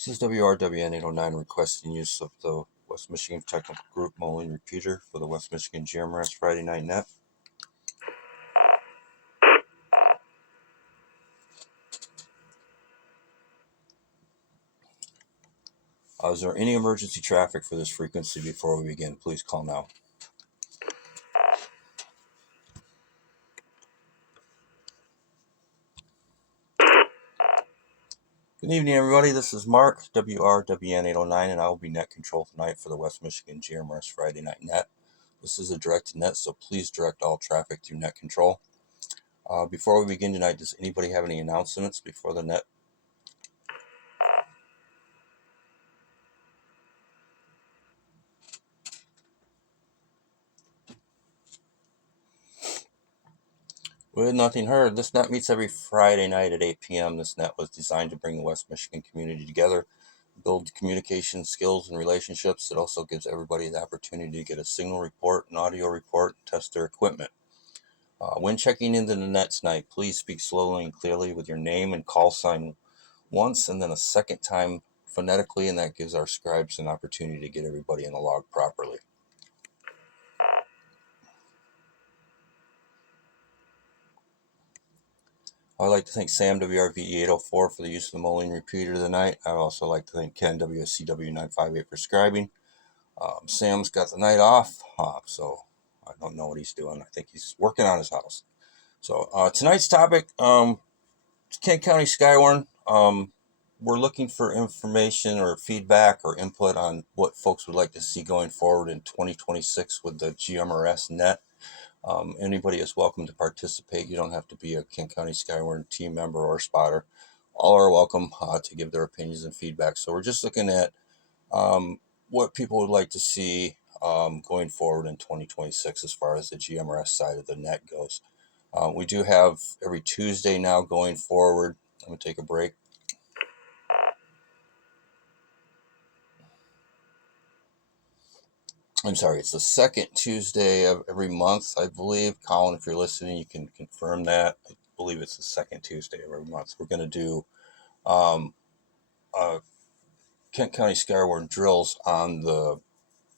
This is WRWN 809 requesting use of the West Michigan Technical Group Moline repeater for the West Michigan GMRS Friday Night Net. Is there any emergency traffic for this frequency before we begin? Please call now. Good evening, everybody. This is Mark, WRWN 809, and I will be net control tonight for the West Michigan GMRS Friday Night Net. This is a directed net, so please direct all traffic through net control. Before we begin tonight, does anybody have any announcements before the net? With nothing heard, this net meets every Friday night at 8 p.m. This net was designed to bring the West Michigan community together, build communication skills and relationships. It also gives everybody the opportunity to get a signal report, an audio report, and test their equipment. When checking into the net tonight, please speak slowly and clearly with your name and call sign once and then a second time phonetically, and that gives our scribes an opportunity to get everybody in the log properly. I'd like to thank Sam, WRVE 804, for the use of the Moline repeater tonight. I'd also like to thank Ken, WSCW 958, for scribing. Sam's got the night off, so I don't know what he's doing. I think he's working on his house. So tonight's topic, Kent County Skywarn. We're looking for information or feedback or input on what folks would like to see going forward in 2026 with the GMRS net. Anybody is welcome to participate. You don't have to be a Kent County Skywarn team member or spotter. All are welcome to give their opinions and feedback. So we're just looking at what people would like to see going forward in 2026 as far as the GMRS side of the net goes. We do have every Tuesday now going forward. I'm going to take a break. I'm sorry, it's the second Tuesday of every month, I believe. Colin, if you're listening, you can confirm that. I believe it's the second Tuesday of every month. We're going to do Kent County Skywarn drills on the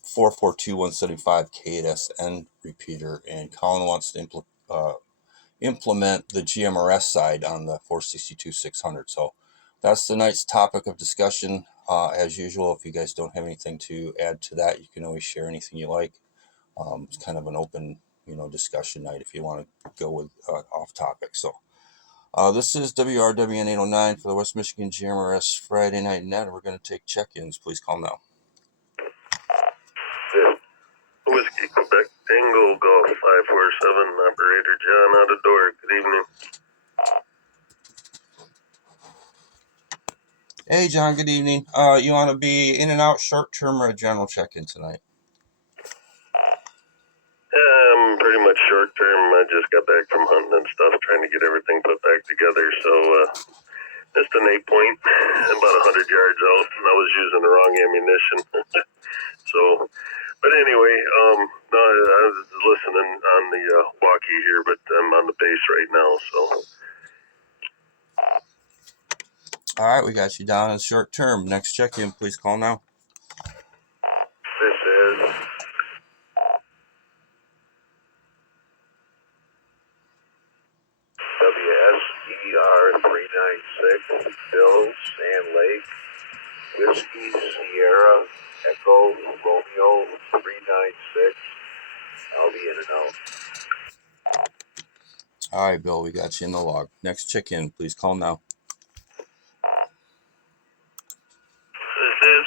442-175 KSN repeater, and Colin wants to implement the GMRS side on the 462-600. So that's tonight's topic of discussion. As usual, if you guys don't have anything to add to that, you can always share anything you like. It's kind of an open, discussion night if you want to go with off topic. So this is WRWN 809 for the West Michigan GMRS Friday Night Net. We're going to take check-ins. Please call now. Whiskey Quebec Tango Golf 547 operator John out of door. Good evening. Hey John, good evening. You want to be in and out short-term or a general check-in tonight? Pretty much short term. I just got back from hunting and stuff, trying to get everything put back together. So just an 8 point, about 100 yards out, and I was using the wrong ammunition. So, but anyway, no, I was listening on the walkie here, but I'm on the base right now. So. All right, we got you down as short term. Next check-in, please call now. This is WSER 396, Bill, Sand Lake, Whiskey Sierra, Echo, Romeo 396. I'll be in and out. All right, Bill, we got you in the log. Next check-in, please call now. This is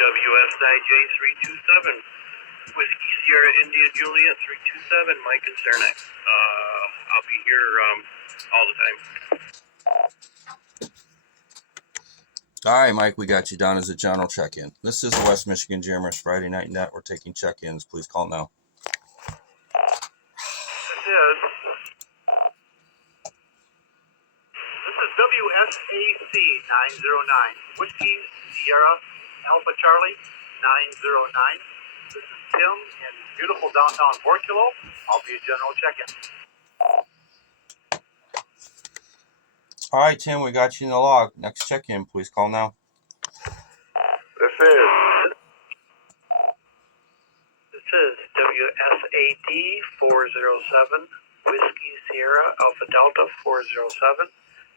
WSIJ 327, Whiskey Sierra India Juliet 327, Mike and Cernak. I'll be here all the time. All right, Mike, we got you down as a general check-in. This is the West Michigan GMRS Friday Night Net. We're taking check-ins. Please call now. This is WSAC 909, Whiskey Sierra Alpha Charlie 909. This is Tim in beautiful downtown Fort Kilo. I'll be a general check-in. All right, Tim, we got you in the log. Next check-in, please call now. This is WSAD 407, Whiskey Sierra Alpha Delta 407.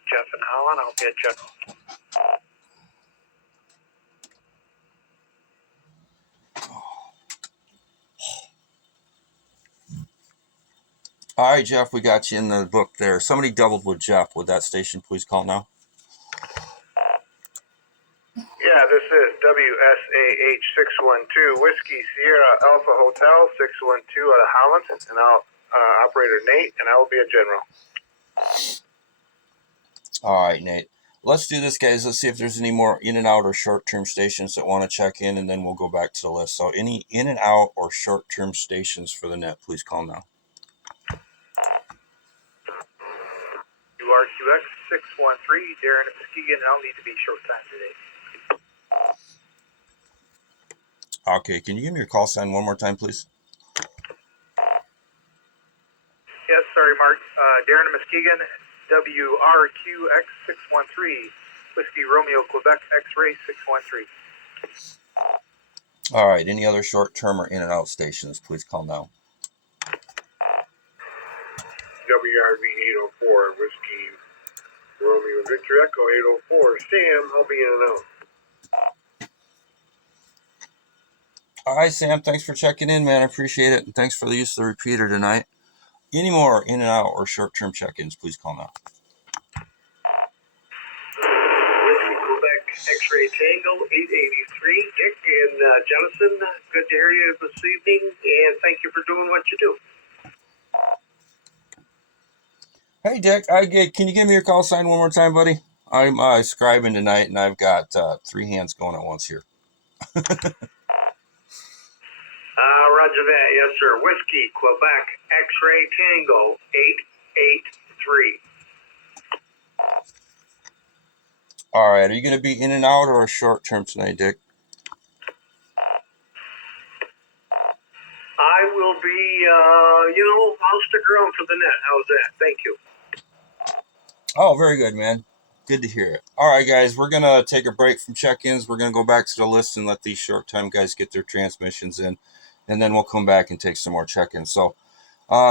Jeff and Holland, I'll get Jeff. All right, Jeff, we got you in the book there. Somebody doubled with Jeff. Would that station please call now? Yeah, this is WSAH 612, Whiskey Sierra Alpha Hotel 612 out of Holland, and I'll operator Nate, and I will be a general. All right, Nate. Let's do this, guys. Let's see if there's any more in and out or short-term stations that want to check in, and then we'll go back to the list. So any in and out or short-term stations for the net, please call now. URQX 613, Darren at Muskegon, and I'll need to be short time today. Okay, can you give me your call sign one more time, please? Yes, sorry, Mark. Darren at Muskegon, WRQX 613, Whiskey Romeo Quebec X-Ray 613. All right, any other short-term or in and out stations, please call now. WRV 804, Whiskey Romeo Victor Echo 804, Sam, I'll be in and out. All right, Sam, thanks for checking in, man. I appreciate it, and thanks for the use of the repeater tonight. Any more in and out or short-term check-ins, please call now. Whiskey Quebec X-Ray Tango 883, Dick and Jonathan, good to hear you this evening, and thank you for doing what you do. Hey, Dick, can you give me your call sign one more time, buddy? I'm scribing tonight, and I've got 3 hands going at once here. Roger that, yes, sir. Whiskey Quebec X-Ray Tango 883. All right, are you going to be in and out or a short-term tonight, Dick? I will be, I'll stick around for the net. How's that? Thank you. Oh, very good, man. Good to hear it. All right, guys, we're going to take a break from check-ins. We're going to go back to the list and let these short-time guys get their transmissions in, and then we'll come back and take some more check-ins. So,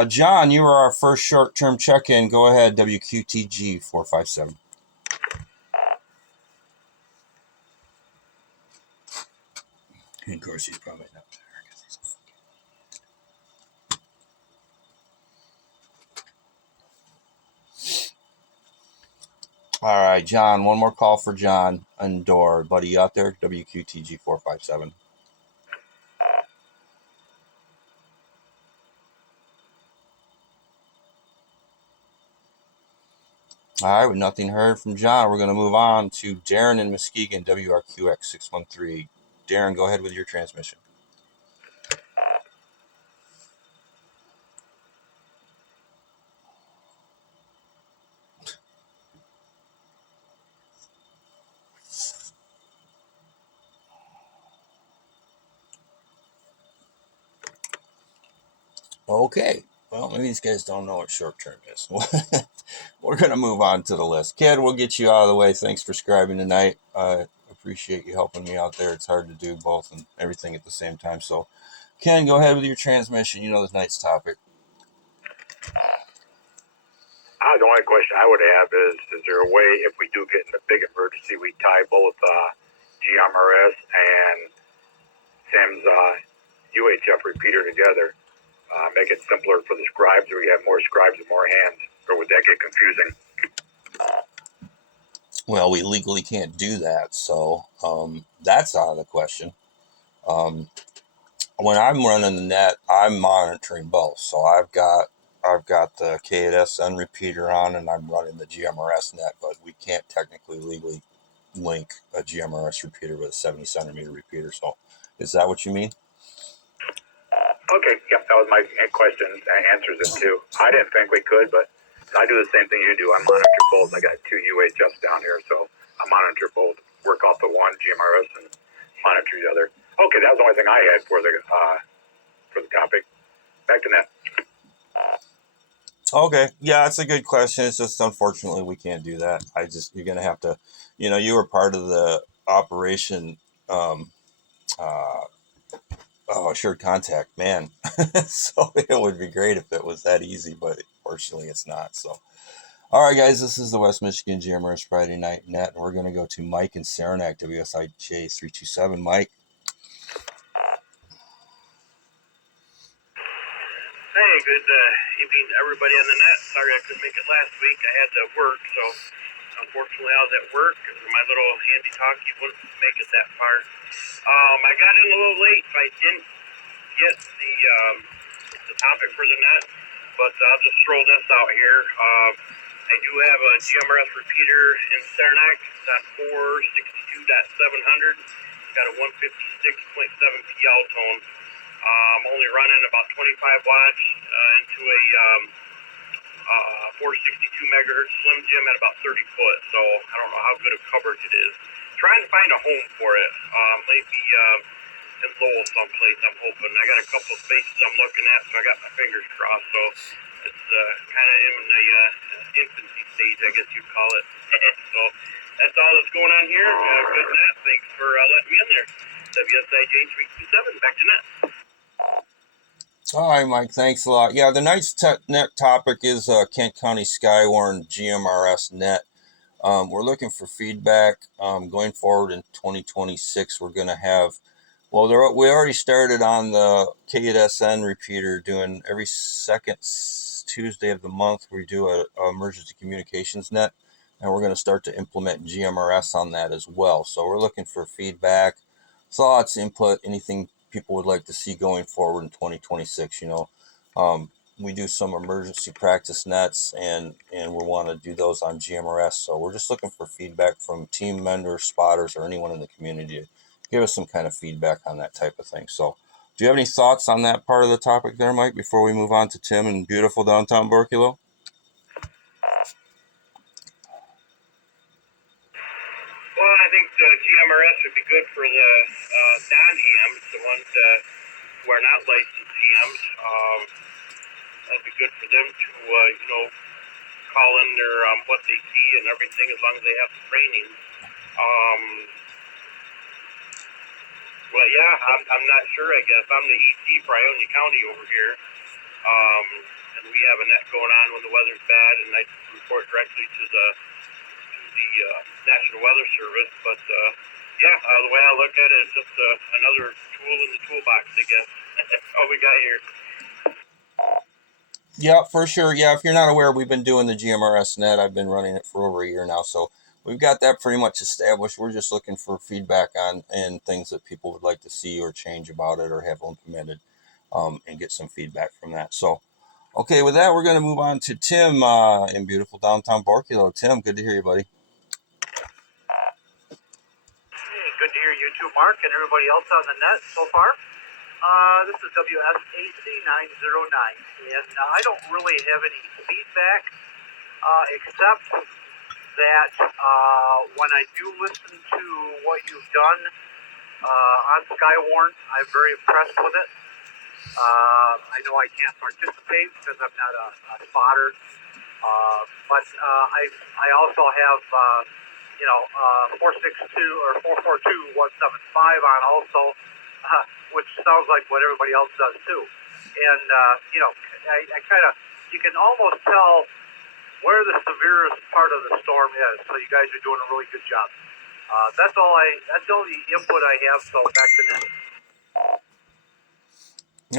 John, you are our first short-term check-in. Go ahead, WQTG 457. And of course, he's probably not there. All right, John, one more call for John and Dor. Buddy, you out there? WQTG 457. All right, with nothing heard from John, we're going to move on to Darren in Muskegon, WRQX 613. Darren, go ahead with your transmission. Okay, well, maybe these guys don't know what short term is. We're going to move on to the list. Kid, we'll get you out of the way. Thanks for scribing tonight. I appreciate you helping me out there. It's hard to do both and everything at the same time. So, Ken, go ahead with your transmission. You know this night's topic. The only question I would have is there a way, if we do get in a big emergency, we tie both GMRS and Sam's UHF repeater together, make it simpler for the scribes, or we have more scribes and more hands, or would that get confusing? Well, we legally can't do that, so that's out of the question. When I'm running the net, I'm monitoring both. So I've got the KSN repeater on, and I'm running the GMRS net, but we can't technically legally link a GMRS repeater with a 70 centimeter repeater. So is that what you mean? Okay, yep, that was my question. Answers it too. I didn't think we could, but I do the same thing you do. I monitor both. I got 2 UHFs down here, so I monitor both. Work off the one GMRS and monitor the other. Okay, that was the only thing I had for the topic. Back to net. Okay, yeah, it's a good question. It's just unfortunately we can't do that. You're gonna have to, you were part of the operation. Um, uh, Assured contact, man. So it would be great if it was that easy, but fortunately it's not. So, all right, guys, this is the West Michigan GMRS Friday Night Net, and we're going to go to Mike in Saranac, WSIJ 327. Mike. Hey, good evening, everybody on the net. Sorry I couldn't make it last week. I had to work, so unfortunately I was at work. My little handy talkie wouldn't make it that far. I got in a little late, so I didn't get the topic for the net, but I'll just throw this out here. I do have a GMRS repeater in Saranac. It's at 462.700. It's got a 156.7 PL tone. Only running about 25 watts into a 462 megahertz Slim Jim at about 30 foot. So I don't know how good of coverage it is. Trying to find a home for it. Maybe in Lowell someplace, I'm hoping. I got a couple of spaces I'm looking at, so I got my fingers crossed. So it's kind of in the infancy stage, I guess you'd call it. So that's all that's going on here. Good net. Thanks for letting me in there. WSIJ 327, back to net. All right, Mike, thanks a lot. Yeah, the night's net topic is Kent County Skywarn GMRS net. We're looking for feedback going forward in 2026. We're going to have, well, we already started on the KSN repeater doing every second Tuesday of the month. We do a emergency communications net, and we're going to start to implement GMRS on that as well. So we're looking for feedback, thoughts, input, anything people would like to see going forward in 2026. We do some emergency practice nets, and we want to do those on GMRS. So we're just looking for feedback from team members, spotters, or anyone in the community to give us some kind of feedback on that type of thing. So do you have any thoughts on that part of the topic there, Mike, before we move on to Tim in beautiful downtown Borculo? Well, I think the GMRS would be good for the non-hams, the ones who are not licensed hams. That'd be good for them to, call in their what they see and everything, as long as they have the training. Well, yeah, I'm not sure. I guess I'm the ET for Ionia County over here, and we have a net going on when the weather's bad, and I report directly to the National Weather Service. But the way I look at it, it's just another tool in the toolbox, I guess. That's all we got here. Yeah, for sure. Yeah, if you're not aware, we've been doing the GMRS net. I've been running it for over a year now, so we've got that pretty much established. We're just looking for feedback on and things that people would like to see or change about it or have implemented, and get some feedback from that. So, okay, with that, we're going to move on to Tim in beautiful downtown Borculo. Tim, good to hear you, buddy. Hey, good to hear you too, Mark, and everybody else on the net so far. This is WSAC 909, and I don't really have any feedback, except that when I do listen to what you've done on Skywarn, I'm very impressed with it. I know I can't participate because I'm not a spotter, but I also have 462 or 442 175 on also, which sounds like what everybody else does too. And I kind of, you can almost tell where the severest part of the storm is. So you guys are doing a really good job. That's all the input I have. So back to Nick.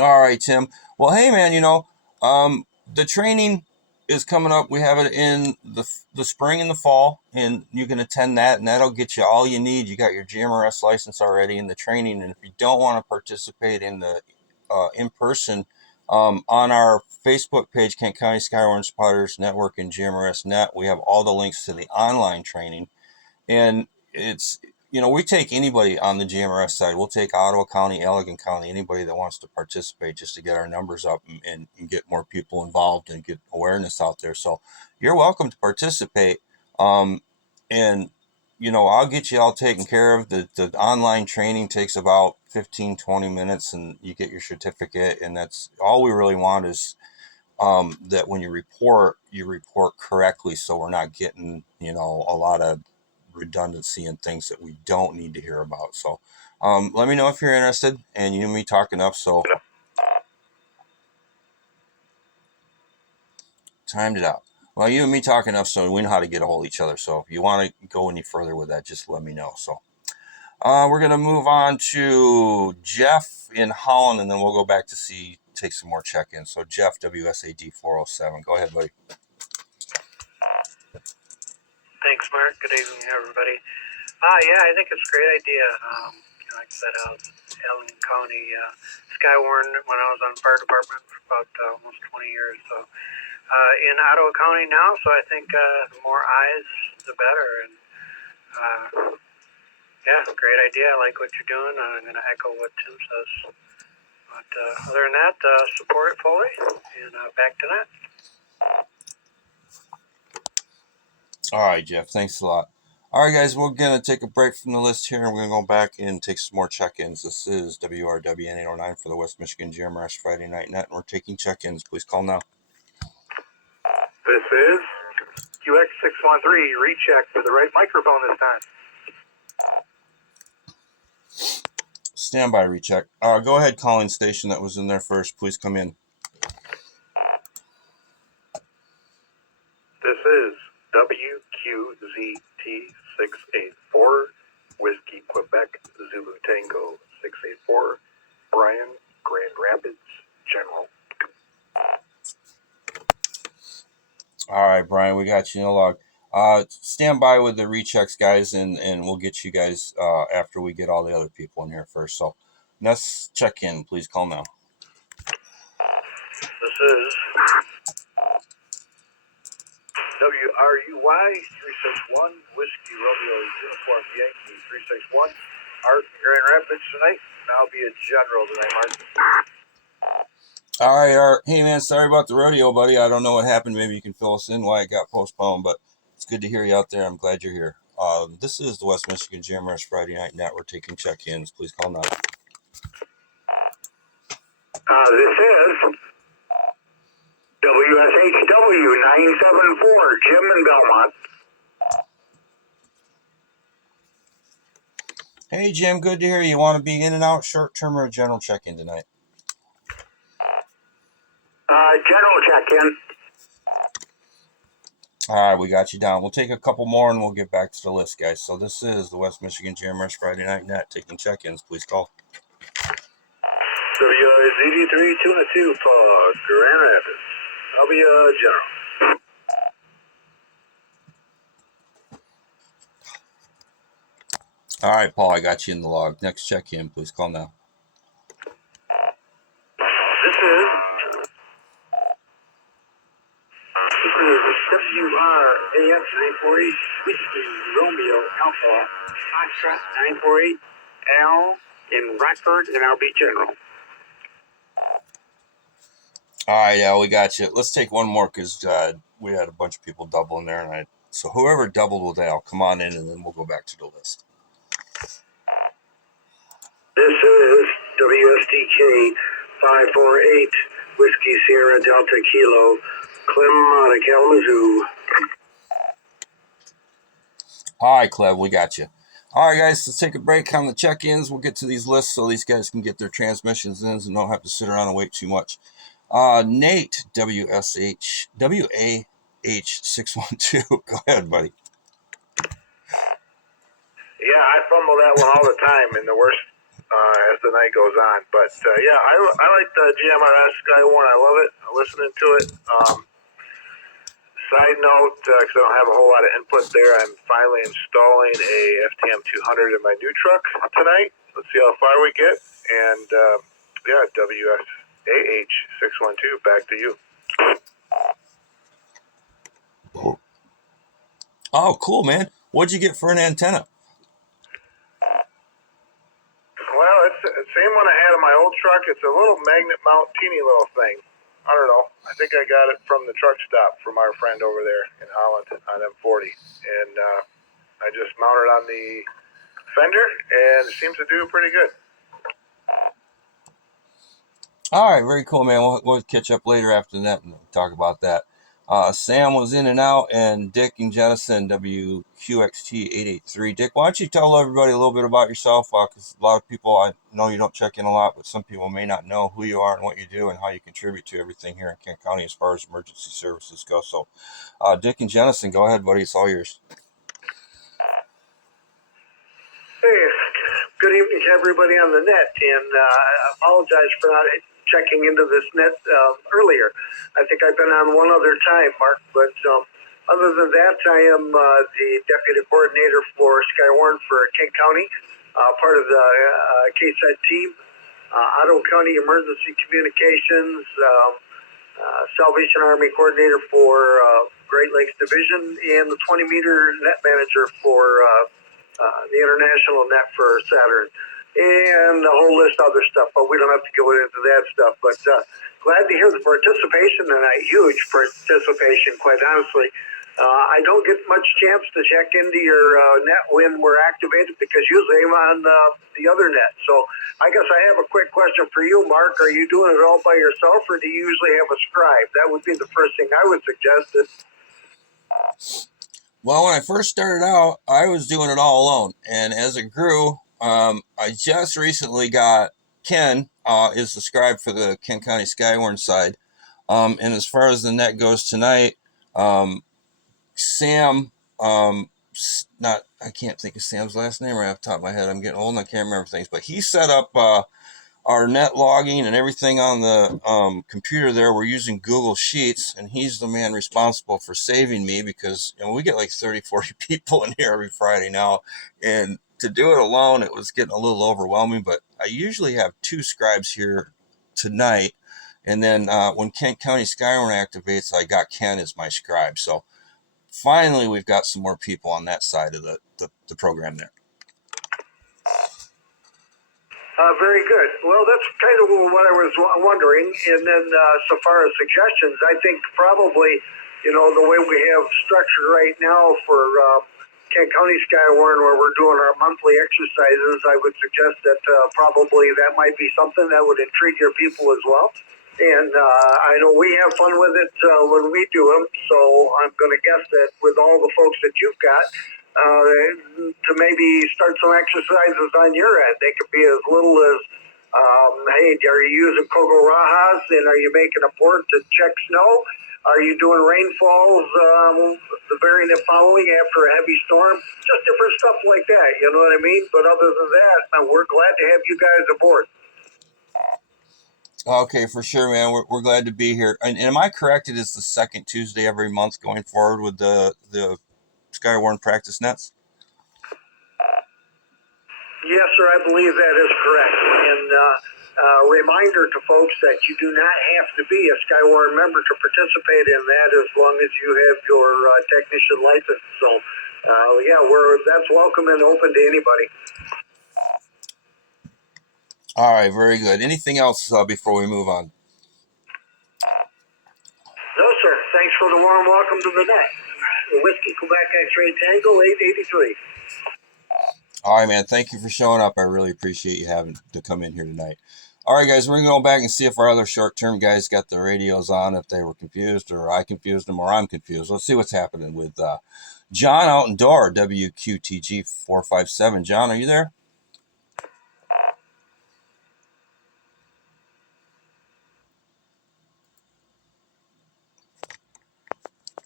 All right, Tim. Well, hey, man, the training is coming up. We have it in the spring and the fall, and you can attend that, and that'll get you all you need. You got your GMRS license already in the training, and if you don't want to participate in the in-person, on our Facebook page, Kent County Skywarn Spotters Network and GMRS Net, we have all the links to the online training, and it's we take anybody on the GMRS side. We'll take Ottawa County, Allegan County, anybody that wants to participate just to get our numbers up and get more people involved and get awareness out there. So you're welcome to participate. And, I'll get you all taken care of. The online training takes about 15, 20 minutes and you get your certificate. And that's all we really want is that when you report correctly, so we're not getting, a lot of redundancy and things that we don't need to hear about. So let me know if you're interested, and you and me talking up. So timed it out. Well, you and me talking up, so we know how to get a hold of each other. So if you want to go any further with that, just let me know. So we're going to move on to Jeff in Holland, and then we'll go back to take some more check-ins. So Jeff, WSAD 407. Go ahead, buddy. Thanks, Mark. Good evening, everybody. Yeah, I think it's a great idea. Like I said, I was in Allen County, Skywarn, when I was on the fire department for about almost 20 years. So in Ottawa County now, so I think the more eyes, the better. And yeah, great idea. I like what you're doing. I'm going to echo what Tim says. But other than that, support it fully. And back to that. All right, Jeff. Thanks a lot. All right, guys, we're going to take a break from the list here, and we're going to go back and take some more check-ins. This is WRWN 809 for the West Michigan GMRS Friday Night Net, and we're taking check-ins. Please call now. This is QX613. Recheck for the right microphone this time. Stand by, recheck. Go ahead, calling station that was in there first. Please come in. This is WQZT684, Whiskey Quebec Zulu Tango 684, Brian, Grand Rapids, General. All right, Brian, we got you in the log. Stand by with the rechecks, guys, and we'll get you guys after we get all the other people in here first. So let's check in. Please call now. This is WRUY 361, Whiskey Romeo Uniform Yankee 361, Art in Grand Rapids tonight, and I'll be a general tonight, Mark. All right, Art. Hey, man, sorry about the rodeo, buddy. I don't know what happened. Maybe you can fill us in why it got postponed, but it's good to hear you out there. I'm glad you're here. This is the West Michigan GMRS Friday Night Net. We're taking check-ins. Please call now. This is WSHW 974, Jim in Belmont. Hey, Jim, good to hear you. Want to be in and out, short-term, or a general check-in tonight? General check-in. All right, we got you down. We'll take a couple more and we'll get back to the list, guys. So this is the West Michigan GMRS Friday Night Net taking check-ins. Please call. WZD3212 for Grand Rapids. I'll be general. All right, Paul, I got you in the log. Next check-in, please call now. This is WRAS 948, Whiskey Romeo Alpha, Foxtrot 948, Al in Rockford, and I'll be general. All right, Al, we got you. Let's take one more because we had a bunch of people doubling there. So whoever doubled with Al, come on in, and then we'll go back to the list. This is WSTK 548, Whiskey Sierra Delta Kilo, Clem out of Kalamazoo. All right, Clem, we got you. All right, guys, let's take a break on the check-ins. We'll get to these lists so these guys can get their transmissions in and don't have to sit around and wait too much. Nate, WAH612. Go ahead, buddy. Yeah, I fumble that one all the time in the worst as the night goes on. But yeah, I like the GMRS Skywarn. I love it. I'm listening to it. Side note, because I don't have a whole lot of input there, I'm finally installing a FTM 200 in my new truck tonight. Let's see how far we get. And yeah, WSAH 612, back to you. Oh, cool, man. What'd you get for an antenna? Well, it's the same one I had in my old truck. It's a little magnet mount, teeny little thing. I don't know. I think I got it from the truck stop from our friend over there in Holland on M40. And I just mounted on the fender, and it seems to do pretty good. All right, very cool, man. We'll catch up later after that and talk about that. Sam was in and out, and Dick and Jennison, WQXT883. Dick, why don't you tell everybody a little bit about yourself? Because a lot of people, I know you don't check in a lot, but some people may not know who you are and what you do and how you contribute to everything here in Kent County as far as emergency services go. So, Dick and Jennison, go ahead, buddy. It's all yours. Hey, good evening to everybody on the net, and I apologize for not checking into this net earlier. I think I've been on one other time, Mark, but other than that, I am the deputy coordinator for Skywarn for Kent County, part of the KSET team, Ottawa County Emergency Communications, Salvation Army coordinator for Great Lakes Division, and the 20-meter net manager for the international net for Saturn, and a whole list of other stuff, but we don't have to go into that stuff. But glad to hear the participation tonight, huge participation, quite honestly. I don't get much chance to check into your net when we're activated because usually I'm on the other net. So I guess I have a quick question for you, Mark. Are you doing it all by yourself, or do you usually have a scribe? That would be the first thing I would suggest. Well, when I first started out, I was doing it all alone, and as it grew, I just recently got Ken is the scribe for the Kent County Skywarn side, and as far as the net goes tonight, Sam, not I can't think of Sam's last name right off the top of my head. I'm getting old and I can't remember things, but he set up our net logging and everything on the computer there. We're using Google Sheets, and he's the man responsible for saving me because we get like 30, 40 people in here every Friday now. And to do it alone, it was getting a little overwhelming, but I usually have two scribes here tonight. And then when Kent County Skywarn activates, I got Ken as my scribe. So finally, we've got some more people on that side of the program there. Very good. Well, that's kind of what I was wondering. And then so far as suggestions, I think probably, the way we have structured right now for Kent County Skywarn, where we're doing our monthly exercises, I would suggest that probably that might be something that would intrigue your people as well. And I know we have fun with it when we do them, so I'm going to guess that with all the folks that you've got, to maybe start some exercises on your end. They could be as little as, hey, are you using Kogo Rajas, and are you making a port to check snow? Are you doing rainfalls the very following after a heavy storm? Just different stuff like that, you know what I mean? But other than that, we're glad to have you guys aboard. Okay, for sure, man. We're glad to be here. And am I correct? It is the second Tuesday every month going forward with the Skywarn practice nets? Yes, sir, I believe that is correct. And reminder to folks that you do not have to be a Skywarn member to participate in that as long as you have your technician license. So, that's welcome and open to anybody. All right, very good. Anything else before we move on? No, sir. Thanks for the warm welcome to the net. Whiskey Quebec X-Ray Tango 883. All right, man. Thank you for showing up. I really appreciate you having to come in here tonight. All right, guys, we're going to go back and see if our other short-term guys got the radios on, if they were confused or I confused them or I'm confused. Let's see what's happening with John out in Door, WQTG 457. John, are you there?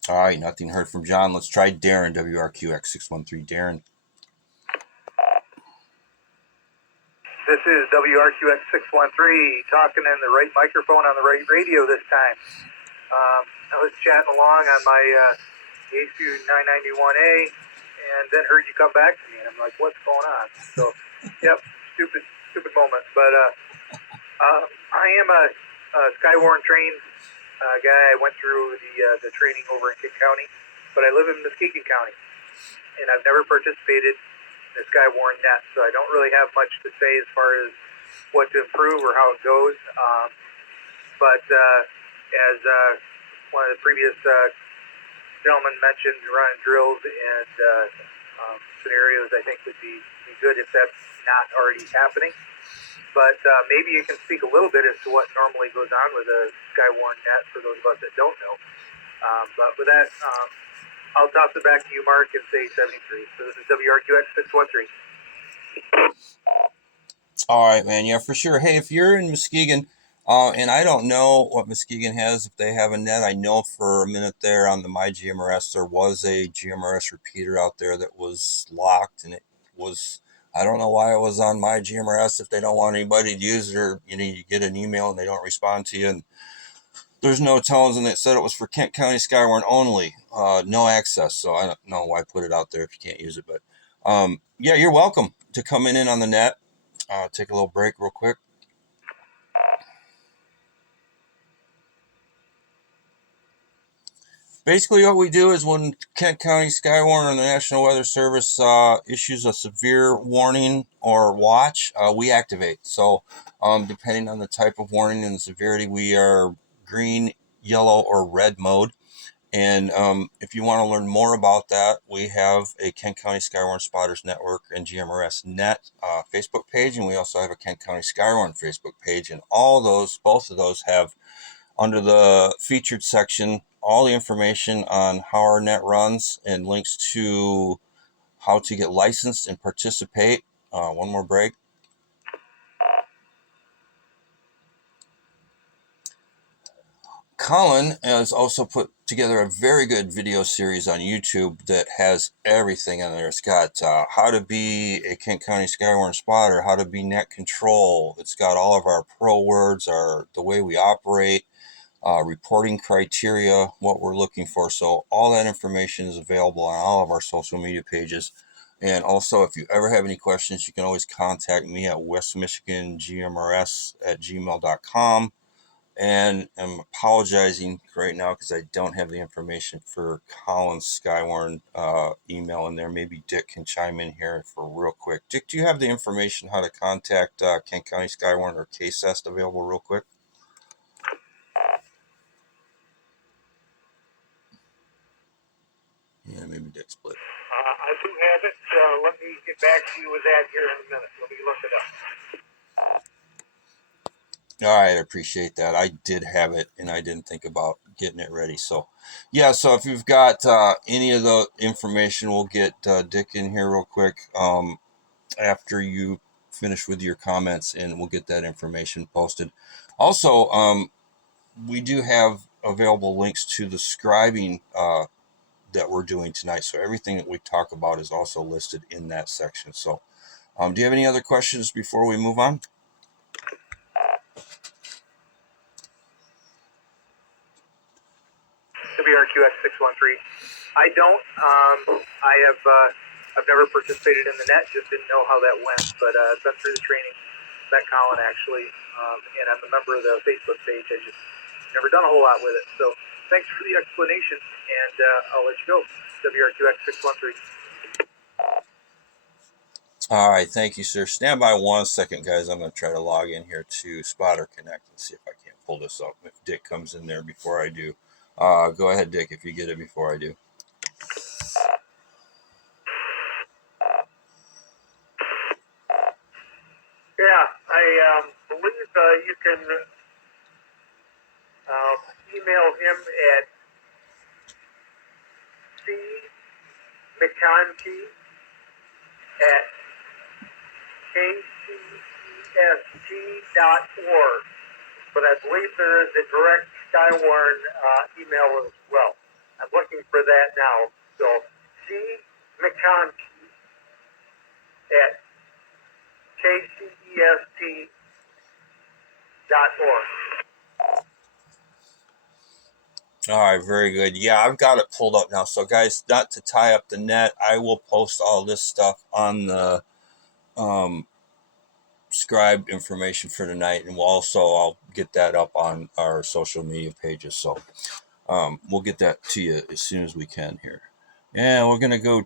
All right, nothing heard from John. Let's try Darren, WRQX 613. Darren. This is WRQX 613 talking in the right microphone on the right radio this time. I was chatting along on my ASU 991A and then heard you come back to me, and I'm like, what's going on? So, yep, stupid moment. But I am a Skywarn trained guy. I went through the training over in Kent County, but I live in Muskegon County, and I've never participated in the Skywarn net, so I don't really have much to say as far as what to improve or how it goes. But as one of the previous gentlemen mentioned, running drills and scenarios, I think would be good if that's not already happening. But maybe you can speak a little bit as to what normally goes on with a Skywarn net for those of us that don't know. But with that, I'll toss it back to you, Mark, and say 73. So this is WRQX 613. All right, man. Yeah, for sure. Hey, if you're in Muskegon, and I don't know what Muskegon has, if they have a net, I know for a minute there on the My GMRS, there was a GMRS repeater out there that was locked, and it was, I don't know why it was on My GMRS if they don't want anybody to use it, or you get an email and they don't respond to you, and there's no tones, and it said it was for Kent County Skywarn only, no access. So I don't know why put it out there if you can't use it, but yeah, you're welcome to come in on the net. Take a little break real quick. Basically, what we do is when Kent County Skywarn or the National Weather Service issues a severe warning or watch, we activate. So, depending on the type of warning and the severity, we are green, yellow, or red mode. And if you want to learn more about that, we have a Kent County Skywarn Spotters Network and GMRS Net Facebook page, and we also have a Kent County Skywarn Facebook page. And both of those have, under the featured section, all the information on how our net runs and links to how to get licensed and participate. One more break. Colin has also put together a very good video series on YouTube that has everything on there. It's got how to be a Kent County Skywarn spotter, how to be net control. It's got all of our pro words, the way we operate, reporting criteria, what we're looking for. So all that information is available on all of our social media pages. And also, if you ever have any questions, you can always contact me at westmichigangmrs@gmail.com. And I'm apologizing right now because I don't have the information for Colin's Skywarn email in there. Maybe Dick can chime in here for real quick. Dick, do you have the information how to contact Kent County Skywarn or KSEST available real quick? Yeah, maybe Dick split. I do have it. Let me get back to you with that here in a minute. Let me look it up. All right, I appreciate that. I did have it, and I didn't think about getting it ready. So, yeah, so if you've got any of the information, we'll get Dick in here real quick after you finish with your comments, and we'll get that information posted. Also, we do have available links to the scribing that we're doing tonight. So everything that we talk about is also listed in that section. So do you have any other questions before we move on? WRQX 613. I don't. I've never participated in the net. Just didn't know how that went. But I've been through the training. Met Colin actually, and I'm a member of the Facebook page. I just never done a whole lot with it. So thanks for the explanation, and I'll let you go. WRQX 613. All right, thank you, sir. Stand by 1 second, guys. I'm going to try to log in here to Spotter Connect and see if I can't pull this up. If Dick comes in there before I do, go ahead, Dick, if you get it before I do. Yeah, I believe you can email him at cmcconti@kcest.org. But I believe there is a direct Skywarn email as well. I'm looking for that now. So cmcconti@kcest.org. All right, very good. Yeah, I've got it pulled up now. So, guys, not to tie up the net, I will post all this stuff on the scribe information for tonight, and I'll get that up on our social media pages. So, we'll get that to you as soon as we can here. And we're going to go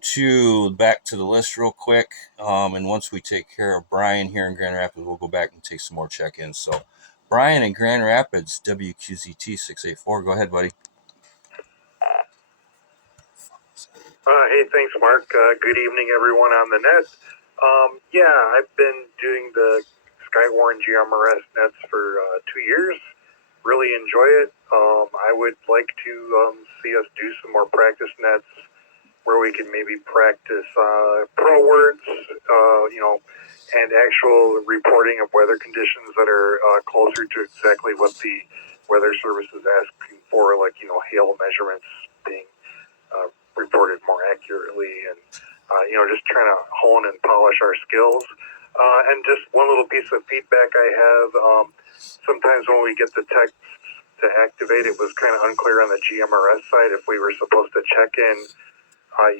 back to the list real quick. And once we take care of Brian here in Grand Rapids, we'll go back and take some more check-ins. So, Brian in Grand Rapids, WQZT 684. Go ahead, buddy. Hey, thanks, Mark. Good evening, everyone on the net. Yeah, I've been doing the Skywarn GMRS nets for 2 years. Really enjoy it. I would like to see us do some more practice nets where we can maybe practice pro words, and actual reporting of weather conditions that are closer to exactly what the Weather Service is asking for, like, hail measurements being reported more accurately, and, just trying to hone and polish our skills. And just one little piece of feedback I have, sometimes when we get the text to activate, it was kind of unclear on the GMRS side if we were supposed to check in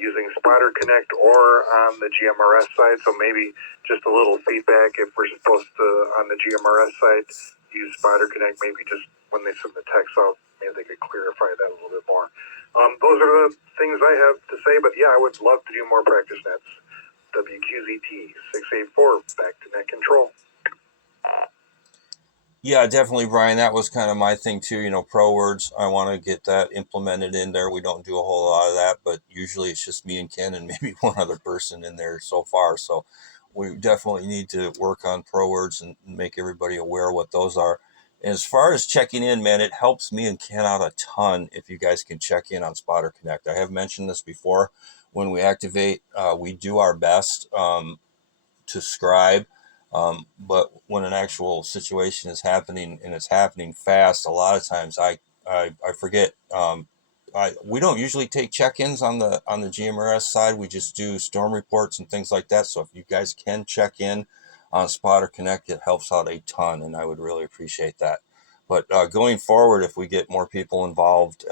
using Spotter Connect or on the GMRS side. So maybe just a little feedback if we're supposed to, on the GMRS side, use Spotter Connect, maybe just when they send the text out, maybe they could clarify that a little bit more. Those are the things I have to say, but yeah, I would love to do more practice nets. WQZT 684, back to net control. Yeah, definitely, Brian. That was kind of my thing too. Pro words. I want to get that implemented in there. We don't do a whole lot of that, but usually it's just me and Ken and maybe one other person in there so far. So we definitely need to work on pro words and make everybody aware of what those are. And as far as checking in, man, it helps me and Ken out a ton if you guys can check in on Spotter Connect. I have mentioned this before. When we activate, we do our best to scribe. But when an actual situation is happening and it's happening fast, a lot of times I forget. We don't usually take check-ins on the GMRS side. We just do storm reports and things like that. So if you guys can check in on Spotter Connect, it helps out a ton, and I would really appreciate that. But going forward, if we get more people involved,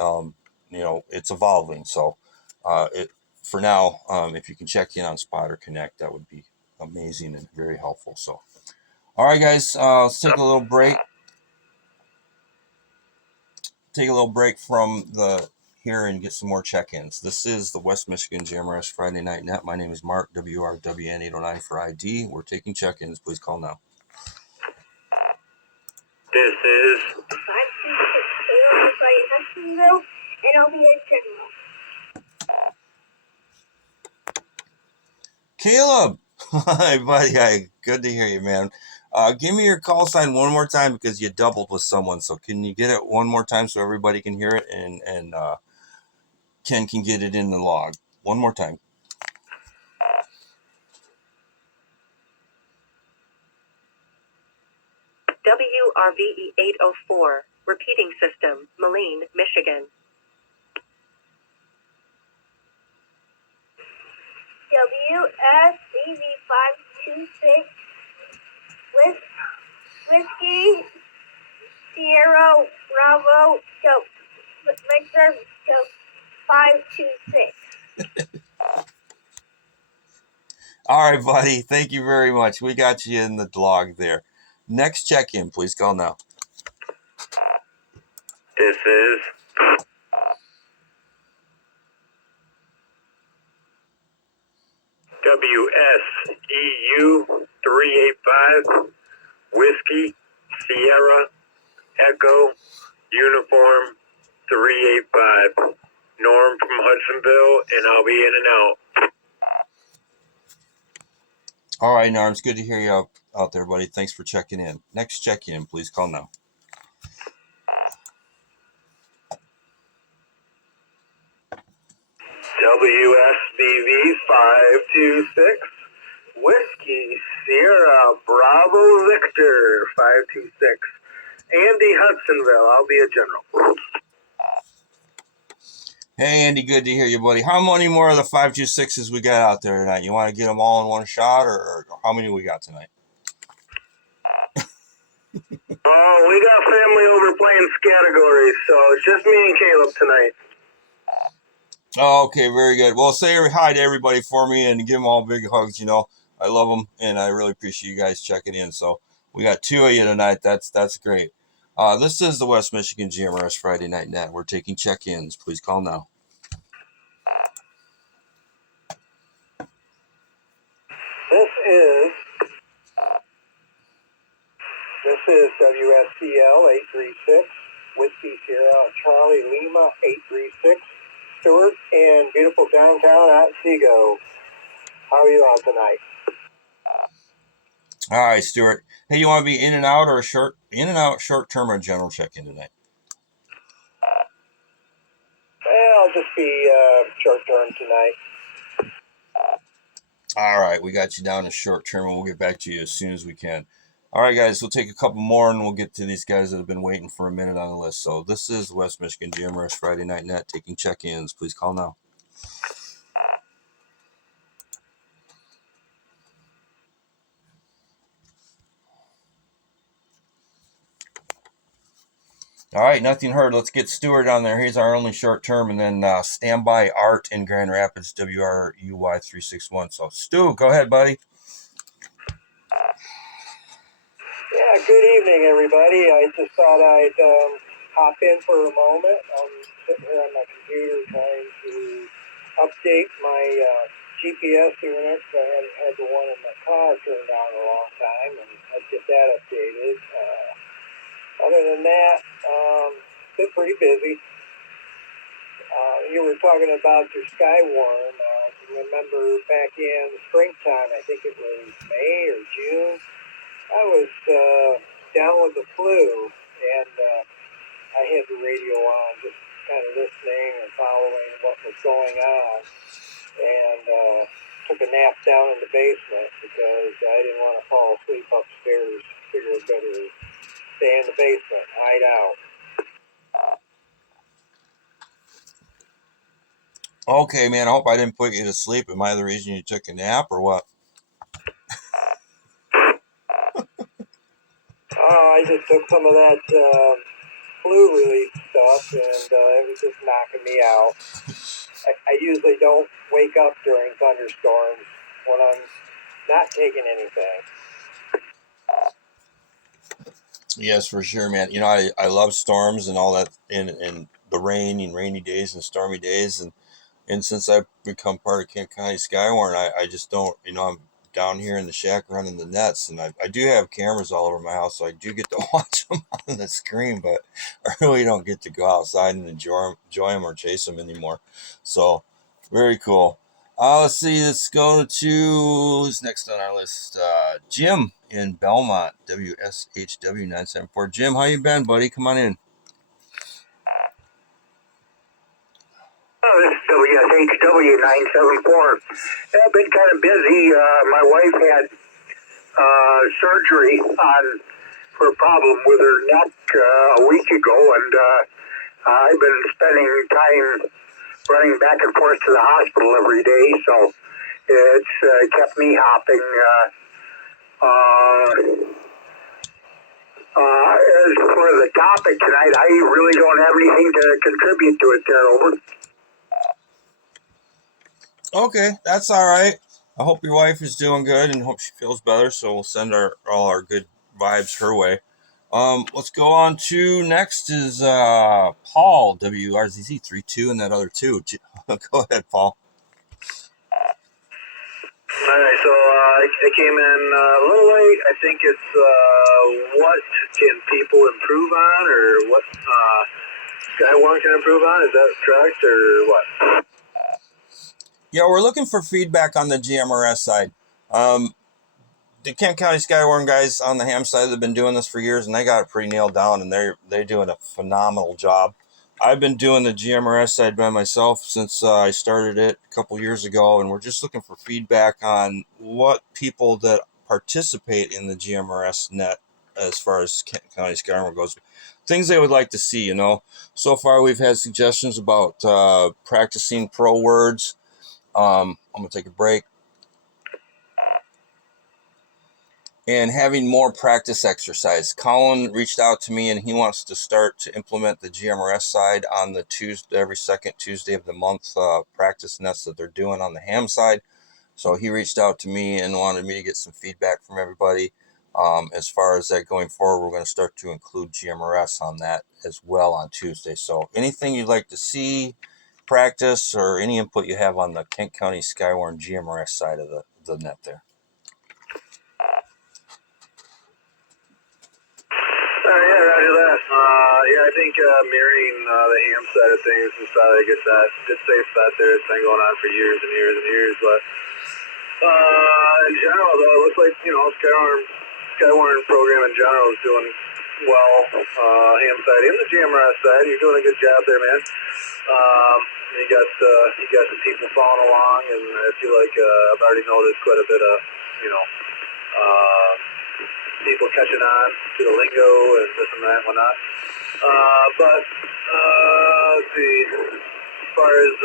it's evolving. So for now, if you can check in on Spotter Connect, that would be amazing and very helpful. So, all right, guys, let's take a little break. Take a little break from the here and get some more check-ins. This is the West Michigan GMRS Friday Night Net. My name is Mark, WRWN 809 for ID. We're taking check-ins. Please call now. This is 526 Hudsonville, and I'll be a general. Caleb! Hi, buddy. Hi. Good to hear you, man. Give me your call sign one more time because you doubled with someone. So can you get it one more time so everybody can hear it and Ken can get it in the log? One more time. WRVE 804, repeating system, Moline, Michigan. WSCV 526, Whiskey, Sierra, Bravo, Victor, 526. All right, buddy. Thank you very much. We got you in the log there. Next check-in, please call now. This is WSEU 385, Whiskey, Sierra, Echo, Uniform 385. Norm from Hudsonville, and I'll be in and out. All right, Norm. It's good to hear you out there, buddy. Thanks for checking in. Next check-in, please call now. WSBV 526, Whiskey, Sierra, Bravo, Victor, 526. Andy, Hudsonville, I'll be a general. Hey, Andy, good to hear you, buddy. How many more of the 526s we got out there tonight? You want to get them all in one shot, or how many we got tonight? Oh, we got family over playing categories, so it's just me and Caleb tonight. Oh, okay, very good. Well, say hi to everybody for me and give them all big hugs. I love them, and I really appreciate you guys checking in. So we got 2 of you tonight. That's great. This is the West Michigan GMRS Friday Night Net. We're taking check-ins. Please call now. This is WSCL 836, Whiskey Sierra Charlie Lima 836, Stewart, in beautiful downtown Otsego. How are you all tonight? All right, Stuart. Hey, you want to be in and out or short term or general check-in tonight? I'll just be short term tonight. All right, we got you down as short term, and we'll get back to you as soon as we can. All right, guys, we'll take a couple more, and we'll get to these guys that have been waiting for a minute on the list. So this is West Michigan GMRS Friday Night Net taking check-ins. Please call now. All right, nothing heard. Let's get Stuart on there. He's our only short term, and then standby Art in Grand Rapids, WRUY 361. So, Stu, go ahead, buddy. Yeah, good evening, everybody. I just thought I'd hop in for a moment. I'm sitting here on my computer trying to update my GPS unit. I hadn't had the one in my car turned on in a long time, and I'd get that updated. Other than that, been pretty busy. You were talking about your Skywarn. Remember back in the springtime, I think it was May or June, I was down with the flu, and I had the radio on, just kind of listening and following what was going on, and took a nap down in the basement because I didn't want to fall asleep upstairs. Figured I'd better stay in the basement, hide out. Okay, man, I hope I didn't put you to sleep. Am I the reason you took a nap or what? I just took some of that flu relief stuff, and it was just knocking me out. I usually don't wake up during thunderstorms when I'm not taking anything. Yes, for sure, man. You know, I love storms and all that, and the rain and rainy days and stormy days, and since I've become part of Kent County Skywarn, I just don't, I'm down here in the shack running the nets, and I do have cameras all over my house, so I do get to watch them on the screen, but I really don't get to go outside and enjoy them or chase them anymore. So, very cool. Let's see, let's go to who's next on our list. Jim in Belmont, WSHW 974. Jim, how you been, buddy? Come on in. This is WSHW 974. I've been kind of busy. My wife had surgery for a problem with her neck a week ago, and I've been spending time running back and forth to the hospital every day, so it's kept me hopping. As for the topic tonight, I really don't have anything to contribute to it there, over. Okay, that's all right. I hope your wife is doing good and hope she feels better. So we'll send all our good vibes her way. Let's go on to next is Paul, WRZZ 32, and that other two. Go ahead, Paul. All right, so I came in a little late. I think it's what can people improve on, or what Skywarn can improve on? Is that correct, or what? Yeah, we're looking for feedback on the GMRS side. The Kent County Skywarn guys on the ham side have been doing this for years, and they got it pretty nailed down, and they're doing a phenomenal job. I've been doing the GMRS side by myself since I started it a couple years ago, and we're just looking for feedback on what people that participate in the GMRS net, as far as Kent County Skywarn goes, things they would like to see. So far we've had suggestions about practicing pro words. I'm gonna take a break. And having more practice exercise. Colin reached out to me and he wants to start to implement the GMRS side on the every second Tuesday of the month practice nets that they're doing on the ham side. So he reached out to me and wanted me to get some feedback from everybody. As far as that going forward, we're going to start to include GMRS on that as well on Tuesday. So anything you'd like to see, practice, or any input you have on the Kent County Skywarn GMRS side of the net there. Yeah, roger that. I think mirroring the ham side of things is how they get that good safe bet there. It's been going on for years and years and years. But in general, though, it looks like Skywarn Skywarn program in general is doing well. Ham side and the GMRS side, you're doing a good job there, man. You got some people following along, and I feel like I've already noticed quite a bit of, people catching on to the lingo and this and that and whatnot. But let's see, as far as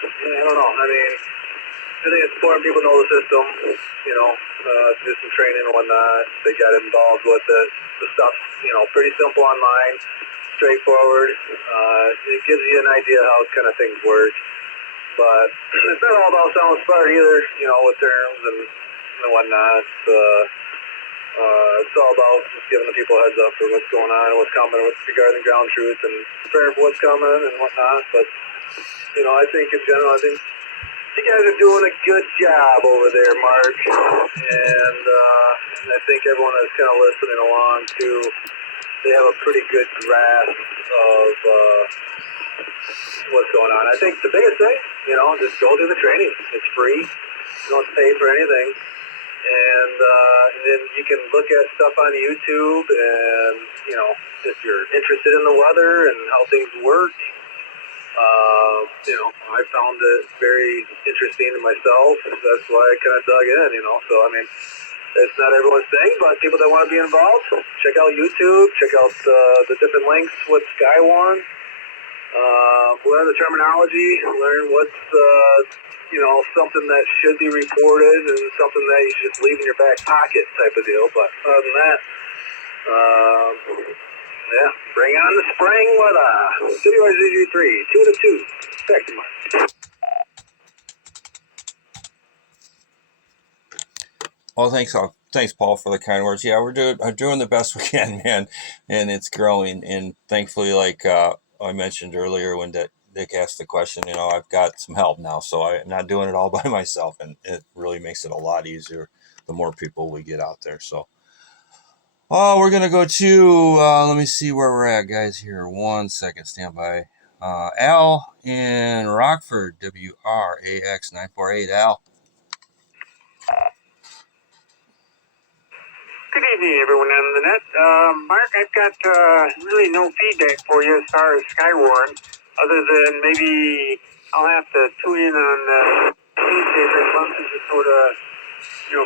I don't know. I mean, I think it's important people know the system. Do some training and whatnot. They got involved with it. The stuff's pretty simple online, straightforward. It gives you an idea how kind of things work. But it's not all about sounding smart either. With terms and whatnot. It's all about just giving the people a heads up for what's going on and what's coming, what's regarding ground truth, and preparing for what's coming and whatnot. But I think in general, I think you guys are doing a good job over there, Mark. And I think everyone that's kind of listening along too, they have a pretty good grasp of what's going on. I think the biggest thing, just go do the training. It's free. You don't pay for anything. And then you can look at stuff on YouTube, and if you're interested in the weather and how things work, I found it very interesting to myself. That's why I kind of dug in. So I mean, it's not everyone's thing, but people that want to be involved, check out YouTube, check out the different links with Skywarn, learn the terminology, learn what's something that should be reported and something that you should just leave in your back pocket type of deal. But other than that, bring on the spring weather. WRZG3, 2-2. Back to Mark. Well, thanks, Paul, for the kind words. Yeah, we're doing the best we can, man, and it's growing. And thankfully, like I mentioned earlier when Dick asked the question, I've got some help now, so I'm not doing it all by myself, and it really makes it a lot easier the more people we get out there. So, we're gonna go to let me see where we're at, guys. Here, 1 second, stand by. Al in Rockford, WRAX 948. Al. Good evening, everyone on the net. Mark, I've got really no feedback for you as far as Skywarn, other than maybe I'll have to tune in on Tuesday every month and just sort of,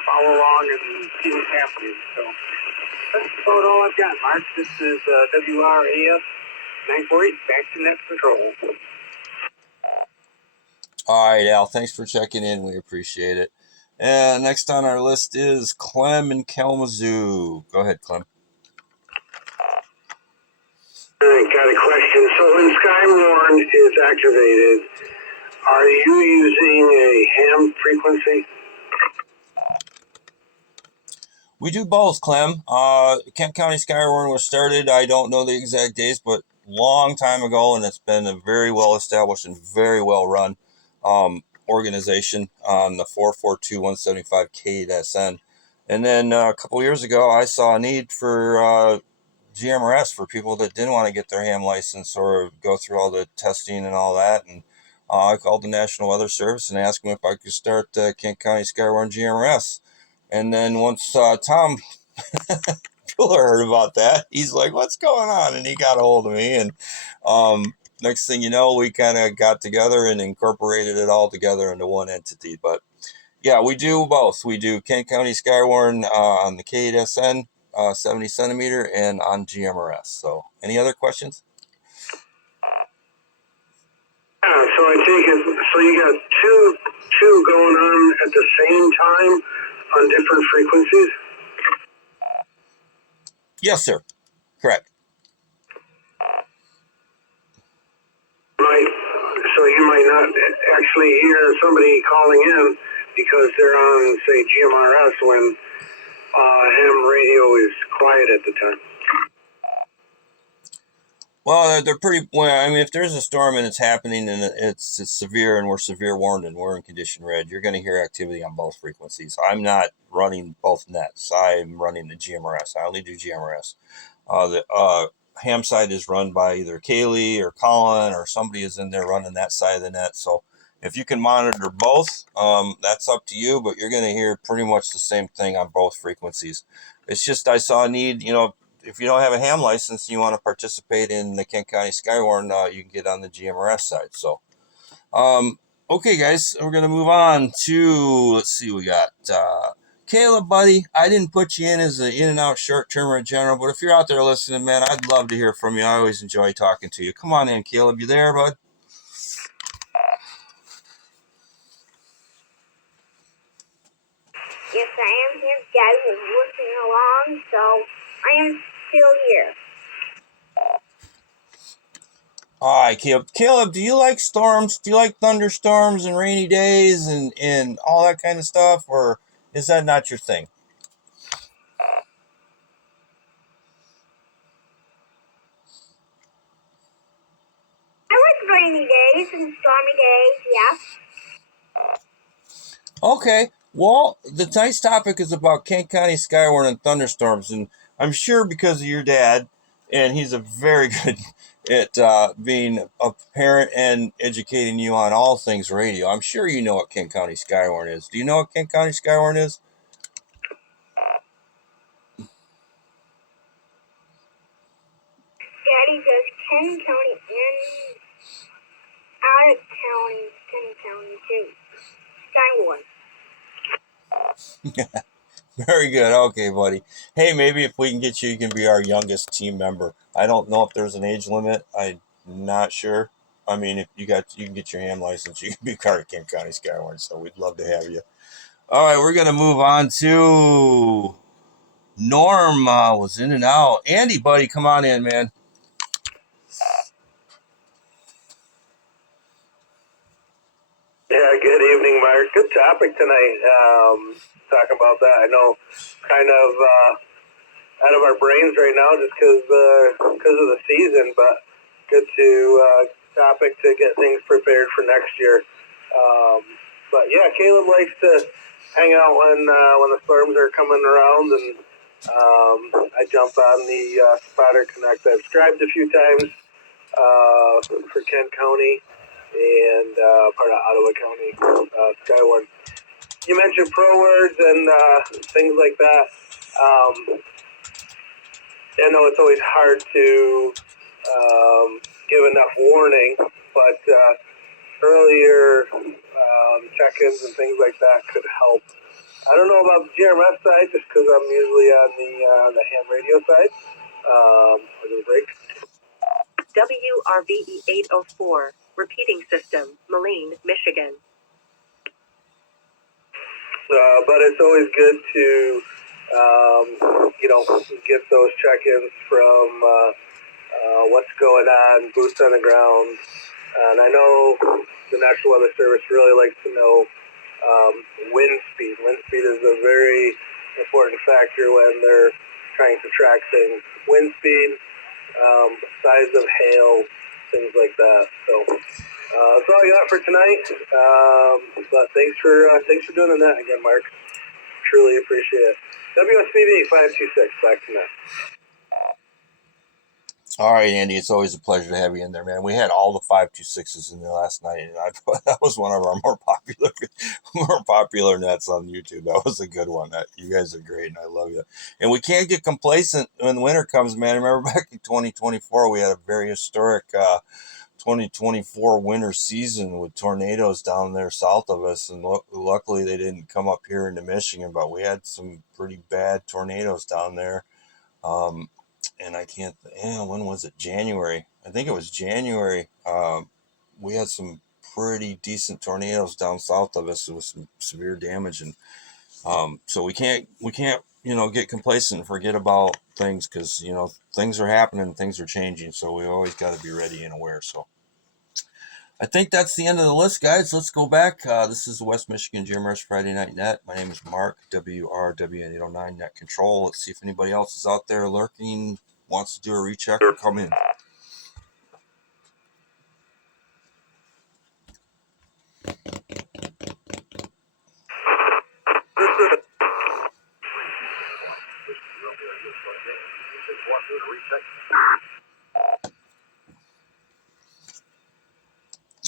follow along and see what's happening. So that's about all I've got, Mark. This is WRAF 948, back to net control. All right, Al, thanks for checking in. We appreciate it. And next on our list is Clem in Kalamazoo. Go ahead, Clem. I got a question. So when Skywarn is activated, are you using a ham frequency? We do both, Clem. Kent County Skywarn was started, I don't know the exact days, but long time ago, and it's been a very well established and very well run organization on the 442-175 KSN. And then a couple years ago, I saw a need for GMRS for people that didn't want to get their ham license or go through all the testing and all that. And I called the National Weather Service and asked them if I could start Kent County Skywarn GMRS. And then once Tom Fuller heard about that, he's like, what's going on? And he got a hold of me. And next thing you know, we kind of got together and incorporated it all together into one entity. But yeah, we do both. We do Kent County Skywarn on the KSN 70 centimeter and on GMRS. So any other questions? So I take it, so you got two going on at the same time on different frequencies? Yes, sir. Correct. So you might not actually hear somebody calling in because they're on, say, GMRS when ham radio is quiet at the time. Well, they're pretty. Well, I mean, if there's a storm and it's happening and it's severe and we're severe warned and we're in condition red, you're going to hear activity on both frequencies. I'm not running both nets. I'm running the GMRS. I only do GMRS. The ham side is run by either Kaylee or Colin or somebody is in there running that side of the net. So If you can monitor both, that's up to you, but you're going to hear pretty much the same thing on both frequencies. It's just I saw a need, if you don't have a ham license and you want to participate in the Kent County Skywarn, you can get on the GMRS side. So, okay, guys, we're going to move on to, let's see, we got Caleb, buddy. I didn't put you in as an in and out short termer in general, but if you're out there listening, man, I'd love to hear from you. I always enjoy talking to you. Come on in, Caleb. You there, bud? Yes, I am here. Daddy was listening along, so I am still here. All right, Caleb. Caleb, do you like storms? Do you like thunderstorms and rainy days and all that kind of stuff, or is that not your thing? I like rainy days and stormy days, yeah. Okay. Well, the tonight's topic is about Kent County Skywarn and thunderstorms, and I'm sure because of your dad, and he's a very good at being a parent and educating you on all things radio. I'm sure you know what Kent County Skywarn is. Do you know what Kent County Skywarn is? Daddy does Ken County and out of county, Ken County too. Skywarn. Very good. Okay, buddy. Hey, maybe if we can get you, you can be our youngest team member. I don't know if there's an age limit. I'm not sure. I mean, if you can get your ham license, you can be part of Kent County Skywarn. So we'd love to have you. All right, we're gonna move on to Norm. Was in and out. Andy, buddy, come on in, man. Yeah, good evening, Mark. Good topic tonight. Talking about that. I know kind of out of our brains right now just because of the season, but good to topic to get things prepared for next year. But yeah, Caleb likes to hang out when the storms are coming around, and I jump on the Spotter Connect. I've subscribed a few times for Kent County and part of Ottawa County, Skywarn. You mentioned pro words and things like that. I know it's always hard to give enough warning, but earlier check-ins and things like that could help. I don't know about the GMRS side, just because I'm usually on the ham radio side. Or the break. WRVE 804, repeating system, Moline, Michigan. But it's always good to, get those check-ins from what's going on, boots on the ground. And I know the National Weather Service really likes to know wind speed. Wind speed is a very important factor when they're trying to track things. Wind speed, size of hail, things like that. So that's all I got for tonight. But thanks for doing that again, Mark. Truly appreciate it. WSBB 526, back to net. All right, Andy, it's always a pleasure to have you in there, man. We had all the 526s in there last night, and that was one of our more popular nets on YouTube. That was a good one. You guys are great, and I love you. And we can't get complacent when winter comes, man. Remember back in 2024, we had a very historic 2024 winter season with tornadoes down there south of us, and luckily they didn't come up here into Michigan, but we had some pretty bad tornadoes down there. And I can't, when was it? January. I think it was January. We had some pretty decent tornadoes down south of us with some severe damage. And so we can't, get complacent and forget about things because, things are happening, things are changing. So we always got to be ready and aware. So I think that's the end of the list, guys. Let's go back. This is the West Michigan GMRS Friday Night Net. My name is Mark, WRWN809 Net Control. Let's see if anybody else is out there lurking, wants to do a recheck or come in.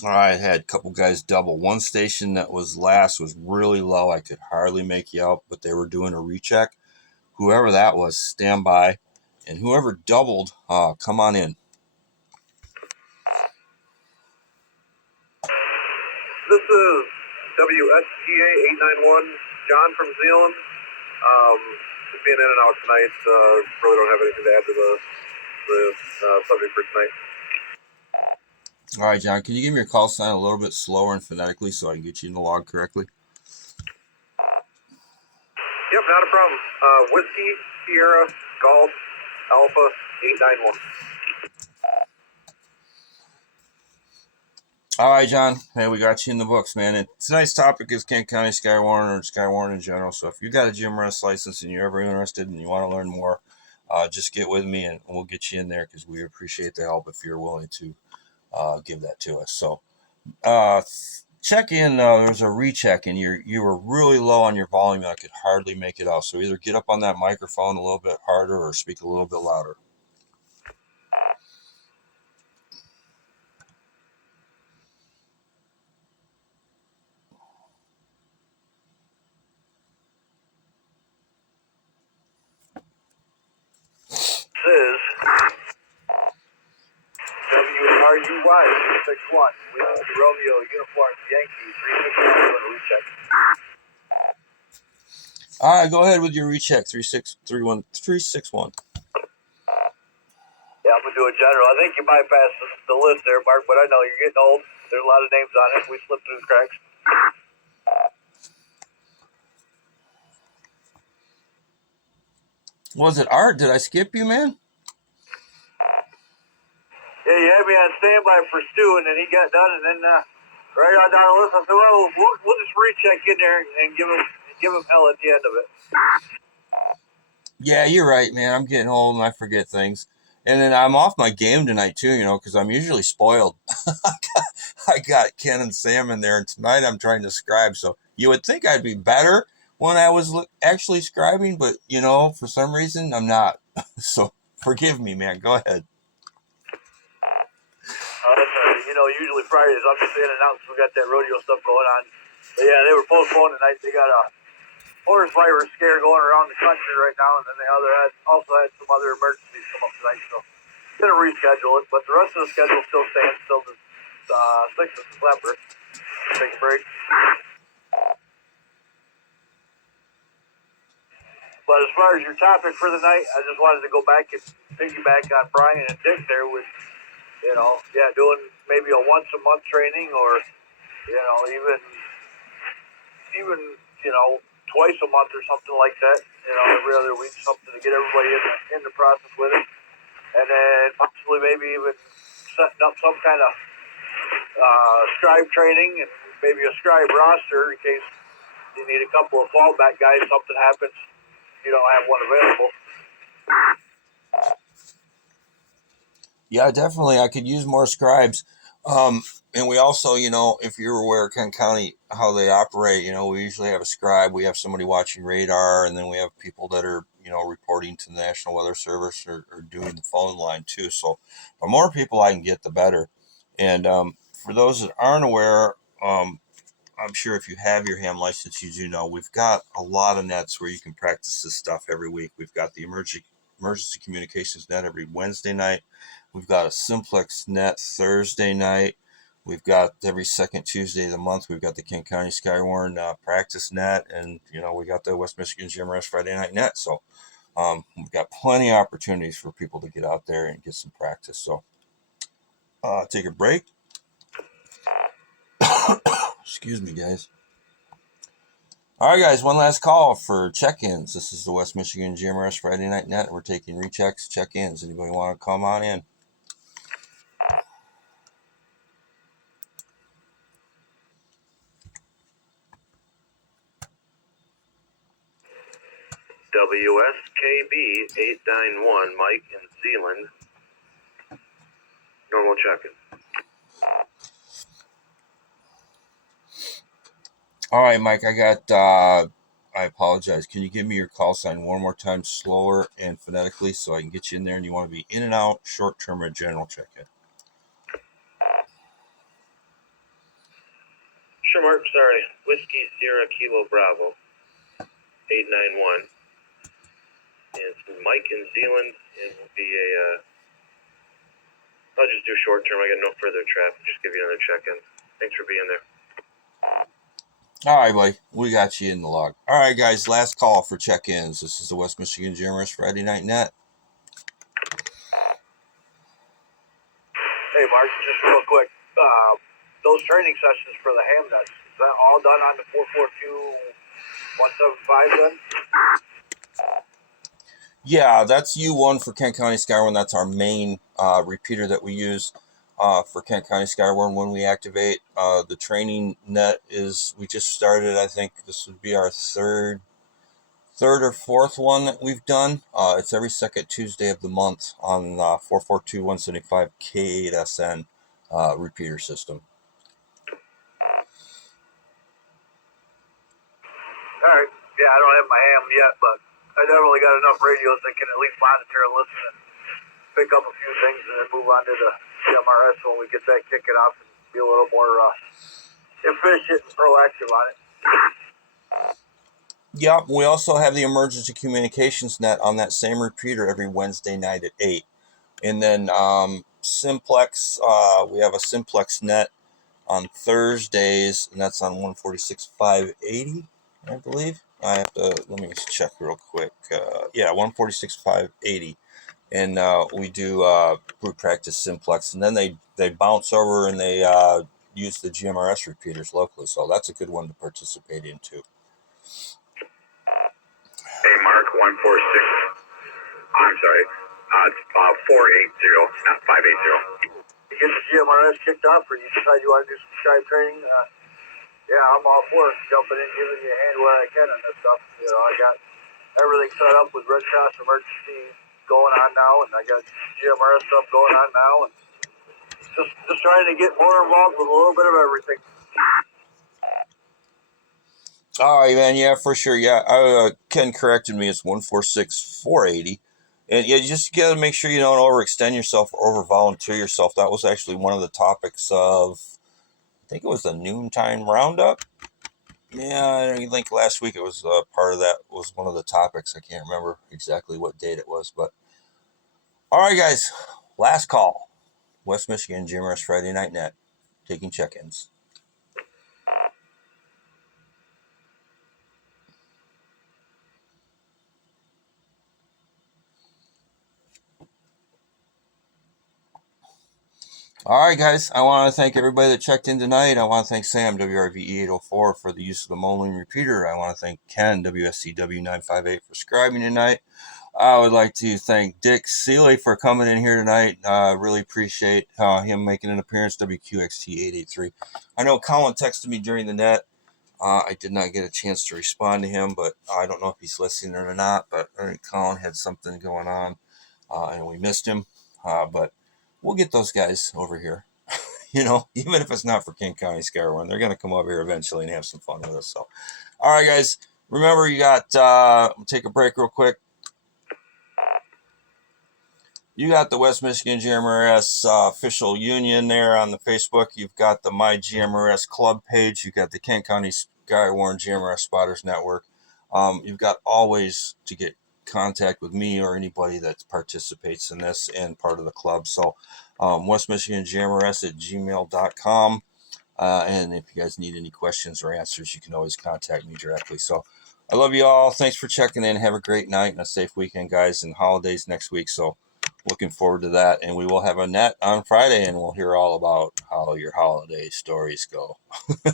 I had a couple guys double. One station that was last was really low. I could hardly make you out, but they were doing a recheck. Whoever that was, stand by. And whoever doubled, come on in. This is WSTA 891, John from Zealand. Just being in and out tonight. Really don't have anything to add to the subject for tonight. All right, John, can you give me your call sign a little bit slower and phonetically so I can get you in the log correctly? Yep, not a problem. Whiskey, Sierra, Golf, Alpha, 891. All right, John. Hey, we got you in the books, man. And tonight's topic is Kent County Skywarn or Skywarn in general. So if you got a GMRS license and you're ever interested and you want to learn more, just get with me and we'll get you in there because we appreciate the help if you're willing to give that to us. So check in. There's a recheck and you were really low on your volume. I could hardly make it out. So either get up on that microphone a little bit harder or speak a little bit louder. This is WRUY 61, Whiskey Romeo Uniform Yankee 361 recheck. All right, go ahead with your recheck 361. Yeah, I'm going to do a general. I think you bypassed the list there, Mark, but I know you're getting old. There's a lot of names on it. We slipped through the cracks. Was it Art? Did I skip you, man? Yeah, you had me on standby for Stu, and then he got done, and then right on down the list, I said, well, we'll just recheck in there and give him hell at the end of it. Yeah, you're right, man. I'm getting old and I forget things. And then I'm off my game tonight, too, because I'm usually spoiled. I got Ken and Sam in there, and tonight I'm trying to scribe. So you would think I'd be better when I was actually scribing, but, for some reason, I'm not. So forgive me, man. Go ahead. Usually Fridays, I'm just in and out because we got that rodeo stuff going on. But yeah, they were postponed tonight. They got a horse virus scare going around the country right now, and then they also had some other emergencies come up tonight. So gonna reschedule it, but the rest of the schedule still stands till the 6th of December. Take a break. But as far as your topic for the night, I just wanted to go back and piggyback on Brian and Dick there with, doing maybe a once a month training or, even twice a month or something like that, every other week, something to get everybody in the process with it. And then possibly maybe even setting up some kind of scribe training and maybe a scribe roster in case you need a couple of fallback guys, something happens, you don't have one available. Yeah, definitely. I could use more scribes. And we also, if you're aware of Kent County, how they operate, we usually have a scribe, we have somebody watching radar, and then we have people that are, reporting to the National Weather Service or doing the phone line too. So the more people I can get, the better. And for those that aren't aware, I'm sure if you have your ham license, you do know we've got a lot of nets where you can practice this stuff every week. We've got the emergency communications net every Wednesday night. We've got a simplex net Thursday night. We've got every second Tuesday of the month. We've got the Kent County Skywarn practice net, and we got the West Michigan GMRS Friday night net. So we've got plenty of opportunities for people to get out there and get some practice. So take a break. Excuse me, guys. All right, guys, one last call for check-ins. This is the West Michigan GMRS Friday Night Net. We're taking rechecks, check-ins. Anybody want to come on in? WSKB 891, Mike in Zealand. Normal check-in. All right, Mike, I apologize. Can you give me your call sign one more time, slower and phonetically, so I can get you in there? And you want to be in and out, short-term or general check-in? Sure, Mark. Sorry. Whiskey Sierra Kilo Bravo 891. And it's Mike in Zealand. It will be I'll just do short term. I got no further traffic. Just give you another check-in. Thanks for being there. All right, buddy. We got you in the log. All right, guys. Last call for check-ins. This is the West Michigan GMRS Friday Night Net. Hey, Mark, just real quick. Those training sessions for the ham nuts, is that all done on the 442-175 then? Yeah, that's U1 for Kent County Skywarn. That's our main repeater that we use for Kent County Skywarn when we activate. The training net we just started. I think this would be our third or fourth one that we've done. It's every second Tuesday of the month on 442-175 K8SN repeater system. All right. Yeah, I don't have my ham yet, but I definitely got enough radios that can at least monitor and listen and pick up a few things and then move on to the GMRS when we get that kicking off and be a little more efficient and proactive on it. Yeah, we also have the emergency communications net on that same repeater every Wednesday night at 8. And then Simplex, we have a Simplex net on Thursdays, and that's on 146.580, I believe. Let me check real quick. 146.580. And we do brute practice Simplex, and then they bounce over and they use the GMRS repeaters locally. So that's a good one to participate in too. Hey, Mark, 146. I'm sorry. It's 480, not 580. You get the GMRS kicked off, or you decide you want to do some Skype training, yeah, I'm all for it. Jumping in, giving you a hand where I can on this stuff. You know, I got everything set up with Red Cross emergency going on now, and I got GMRS stuff going on now, and just trying to get more involved with a little bit of everything. All right, man. Yeah, for sure. Yeah, Ken corrected me. It's 146.480. And you just got to make sure you don't overextend yourself or over volunteer yourself. That was actually one of the topics of, I think it was the noontime roundup. Yeah, I think last week it was part of that was one of the topics. I can't remember exactly what date it was, but all right, guys. Last call. West Michigan GMRS Friday Night Net. Taking check-ins. All right, guys. I want to thank everybody that checked in tonight. I want to thank Sam, WRVE 804, for the use of the Moline repeater. I want to thank Ken, WSCW 958, for scribing tonight. I would like to thank Dick Seeley for coming in here tonight. Really appreciate him making an appearance, WQXT 883. I know Colin texted me during the net. I did not get a chance to respond to him, but I don't know if he's listening or not. But I think Colin had something going on, and we missed him. But we'll get those guys over here. You know, even if it's not for Kent County Skywarn, they're going to come over here eventually and have some fun with us. So, all right, guys. Remember, you got, take a break real quick. You got the West Michigan GMRS official union there on the Facebook. You've got the My GMRS Club page. You've got the Kent County Skywarn GMRS Spotters Network. You've got always to get contact with me or anybody that participates in this and part of the club. So West Michigan GMRS at gmail.com. And if you guys need any questions or answers, you can always contact me directly. So I love you all. Thanks for checking in. Have a great night and a safe weekend, guys, and holidays next week. So looking forward to that. And we will have a net on Friday, and we'll hear all about how your holiday stories go.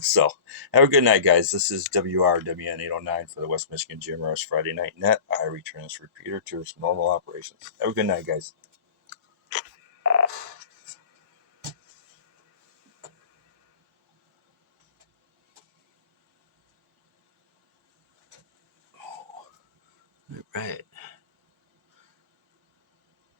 So have a good night, guys. This is WRWN 809 for the West Michigan GMRS Friday Night Net. I return this repeater to its normal operations. Have a good night, guys. All right.